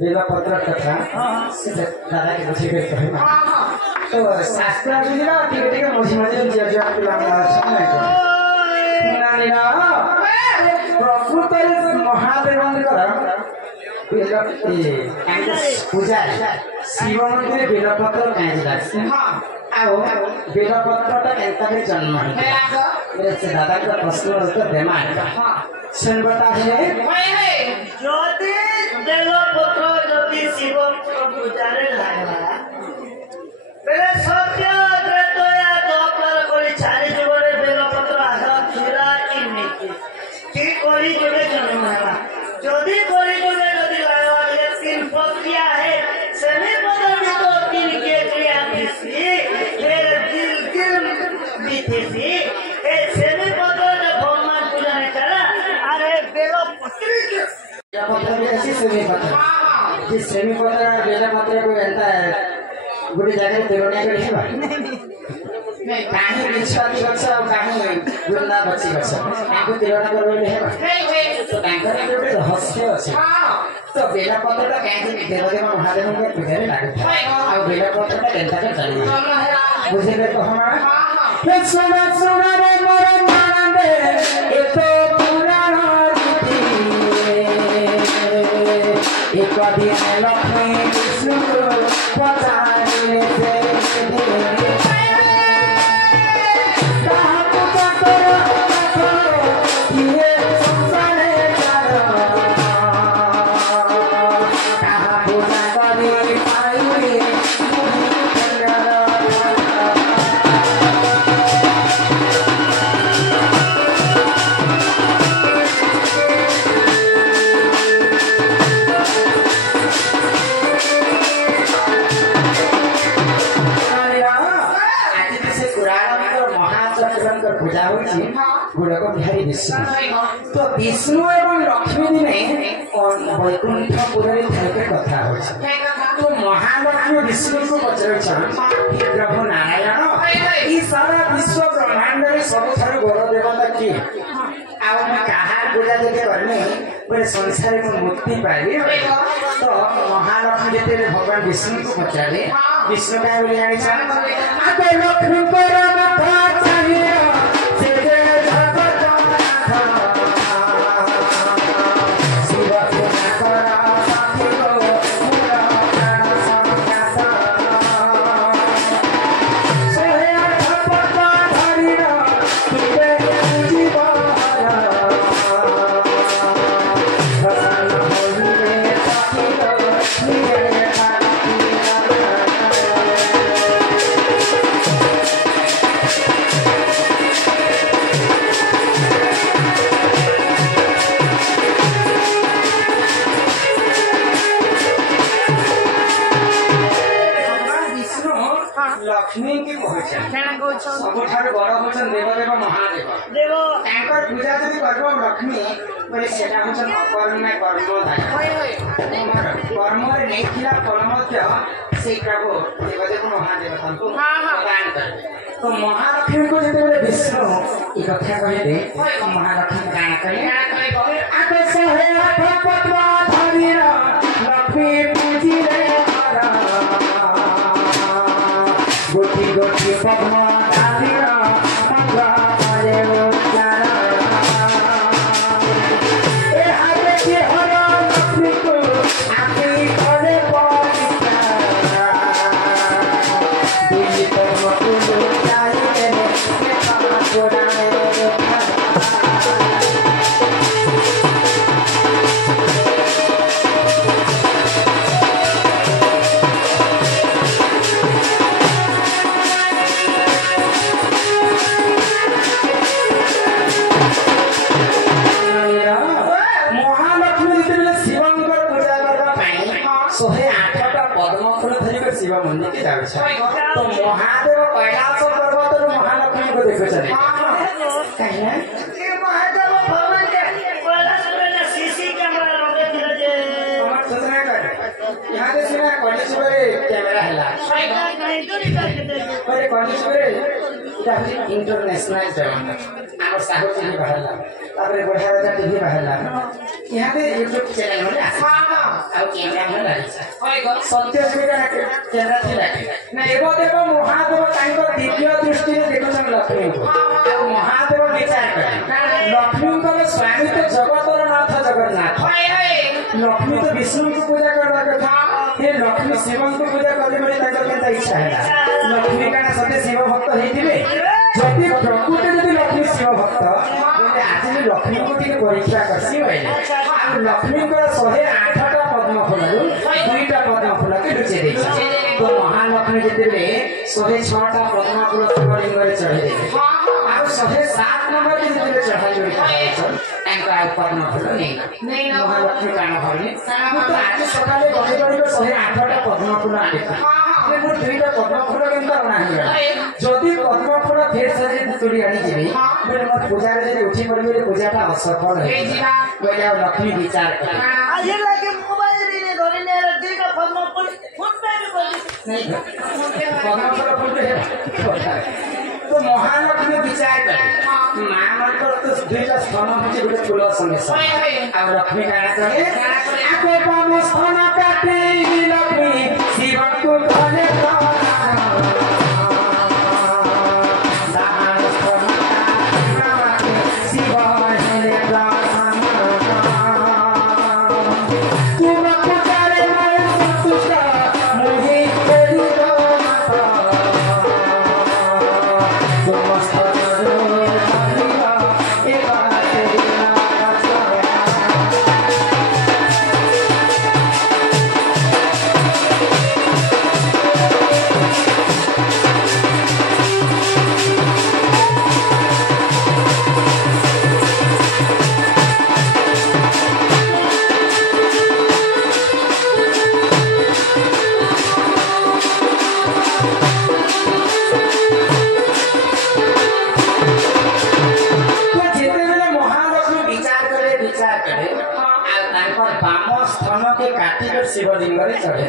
बेला पत्र कथा दादा के बुझे के कहना तो शास्त्र बुझिला ठीक ठीक मझी मझी जे जे पिलांगा समय को नानी ना प्रकृत महादेवंकर बेला पूजा शिव मंदिर बेला पत्र काहे आओ बेला पत्रटा केंता के जन्म है से दादा का प्रश्न उत्तर देना है सुन बता है ज्योति बेला पत्र ज्योति शिव पूजारे लागला बेले सत्य त्रेतया द्वापर कोली छाड़ी जुगरे बेला पत्र आधा खिला इनके की कोली जुगे जन्म है ज्योति कोली जुगे नदी लाया ये तीन पत्तियां है सभी पत्र में तो तीन के क्रिया थी मेरे दिल बीती ए सभी पत्र ने भगवान पूजा ने करा अरे बेला पत्र में कैसी सेमी पत्र जिस सेमी पत्र बेला पत्र को एंता गुडी जगह तेरोने के लिए नहीं कहानी विश्वास वर्ष कहानी गुंडा बच्ची वर्ष ताको तेरोना करबे है तो तांकर एक रहस्य अछि तो बेला पत्र का कहीं देवदेव महादेव के पूजा रे लागे आ बेला पत्र का केंता के जानी बुझे रे तो हम सोना सोना रे मोर मानंदे ए तो पुराण एक दिन लक्ष्मी विष्णु पधारे से तो विष्णु एवं लक्ष्मी दिने वैकुंठपुर कथा हो तो महालक्ष्मी विष्णु को पचार प्रभु नारायण ई सारा विश्व ब्रह्मांड में सबुठार बड़ देवता किए पूजा जब करने बोले संसार को मुक्ति पाइबे तो महालक्ष्मी जब भगवान विष्णु को पचारे विष्णु क्या बोले लक्ष्मी लक्ष्मी की सबुठार बड़ होचन देवदेव महादेव देव तांकर पूजा जदि करबो लक्ष्मी बोले सेटा होचन अपरना कर्मदायी कर्म रे नेखिला फल मध्य से प्रभु देवदेव महादेव तंतु प्रदान करे तो महालक्ष्मी को जदि बोले विष्णु ई कथा कहले महालक्ष्मी गाना करे आकाश है पद्म धरिर लक्ष्मी पूजी रे गोटी गोटी पद्म धारिर मंगला मारे उच्चारण ए हारे के हर लक्ष्मी को आके करे पवित्र दिल तो मुकुल चाहिए ने कहा जोड़ाए शिव मंदिर के जावे तो महादेव कैलाश पर्वत और महालक्ष्मी को देखो चले कहिए ये महादेव भगवान के कैलाश में सीसी कैमरा लगे दिला जे हमर सोचना कर यहां से सुना कैलाश में कैमरा हला नहीं तो निकाल के अरे कैलाश में इंटरनेशनल जमाना आम साहू टीवी बाहरला तापर बढ़िया टीवी बाहरला यहाँ पे यूट्यूब चैनल में ଆଉ କେନ୍ଦ୍ରା ଭଲ ଲାଗିଛି ସତ୍ୟ ସ୍ୱୀକାର କେନ୍ଦ୍ରା ଥିଲା ଦେବଦେବ ମହାଦେବ ତାଙ୍କ ଦିବ୍ୟ ଦୃଷ୍ଟିରେ ଦେଖୁଛନ୍ତି ଲକ୍ଷ୍ମୀଙ୍କୁ ଆଉ ମହାଦେବ ବିଚାର କଲେ ଲକ୍ଷ୍ମୀଙ୍କର ସ୍ୱାମୀ ତ ଜଗତର ନାଥ ଜଗନ୍ନାଥ ଲକ୍ଷ୍ମୀ ତ ବିଷ୍ଣୁଙ୍କୁ ପୂଜା କରିବା କଥା हे लक्ष्मी शिव को पूजा करने वाली ताकर इच्छा है लक्ष्मी का सत्य शिव भक्त होइतिबे जति प्रकृति जति लक्ष्मी शिव भक्त आज लक्ष्मी को टिके परीक्षा करसी भाई लक्ष्मी को 108 टा पद्म फूल दुईटा पद्म फूल के लुचे दे तो महालक्ष्मी जति 106 टा पद्म फूल शिवलिंग रे चढ़े दे आ 107 नंबर के जति चढ़ाई तांका पद्म फूल नहीं महालक्ष्मी कान भरनी तो आज सकाले गड़ी गड़ी 108 टा पद्म फूल आनी मोर दुईटा पद्म फूल केनता नाही जदि पद्म फूल फेर सजे तुड़ी आनी जीवी बोले मोर पूजा रे उठी पड़बे पूजाटा असफल हे बोले लक्ष्मी विचार कर आज लागे मोबाइल रे घरे ने दुईटा पद्म फूल फोन पे भी बोली नहीं पद्म फूल तो महालक्ष्मी विचार कर मां मन को तो दुईटा स्थान होचे गोटे फूल संगे आ लक्ष्मी काना करे आको पाम स्थान काटे लक्ष्मी शिव को धरे शिवलिंग रे चढ़े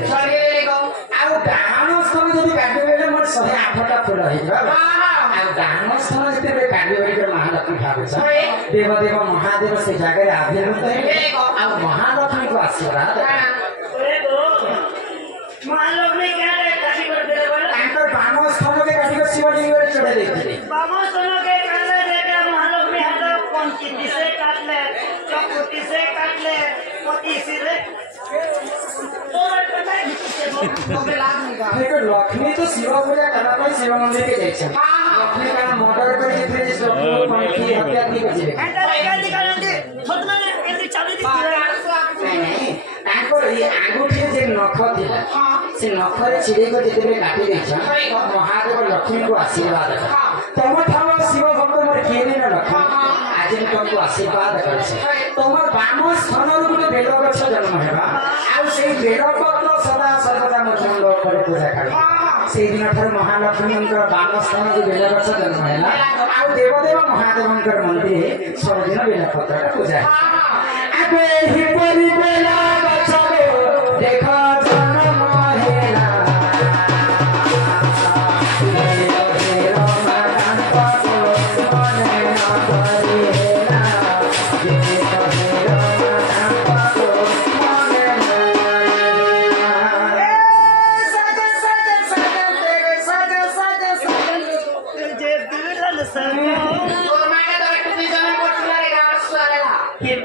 आउ डाहाण स्थान जदि काटे बेले मोर 108 टा फूल हिबा आउ डाहाण स्थान जति काटे बेले महालक्ष्मी भाबे देव देव महादेव से जगह रे आविर्भूत है आउ महालक्ष्मी को आशीर्वाद महालक्ष्मी क्या काटी कर दे बोले तांकर बाम स्थान के काटी कर शिवलिंग रे चढ़े देथिले बाम स्थान के काले देके महालक्ष्मी हाथ पंचीती से काटले चकुती से काटले पति से देखो लक्ष्मी तो शिव पूजा करना पर शिव मंदिर के जाइछन लक्ष्मी का मर्डर कर फिर सब पंखी हत्या की कर नहीं तांको ये आंगुठी जे नख थिला से नख रे छिड़े को जेते काटी देछन महादेव लक्ष्मी को आशीर्वाद तम ठाव शिव भक्त मोर केने न लक्ष्मी आज तुमको आशीर्वाद करछे तमर बाम स्थान रो गुटे बेल गछ जन्म हेबा आ सेई बेल पत्र सदा सर्वदा मोर चंद पर पूजा करी सेई दिन ठर महालक्ष्मी का बाम स्थान जो बेल गछ जन्म हेला आ देवदेव महादेवंकर मंदिर सब दिन बेल पत्र का पूजा आबे ही परि बेल गछ देखो जन्म हेला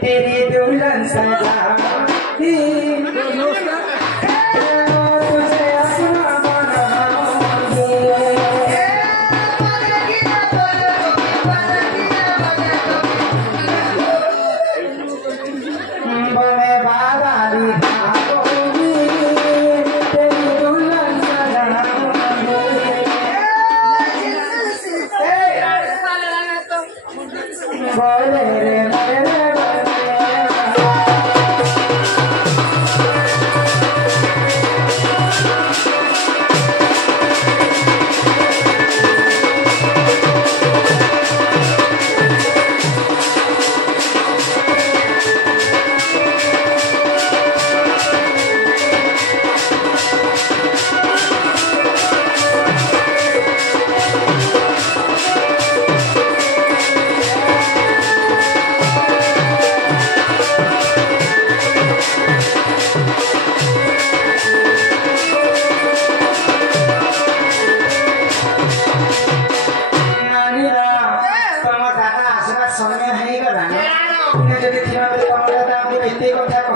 तेरी दुल्हन सजा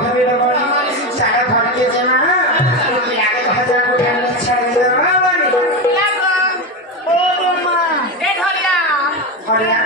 হবে বাবানি চাকা ধরকেছে না তুমি আগে 1000 কোটি আমি ছাড়ে দাও বাবানি ও মা হরিয়া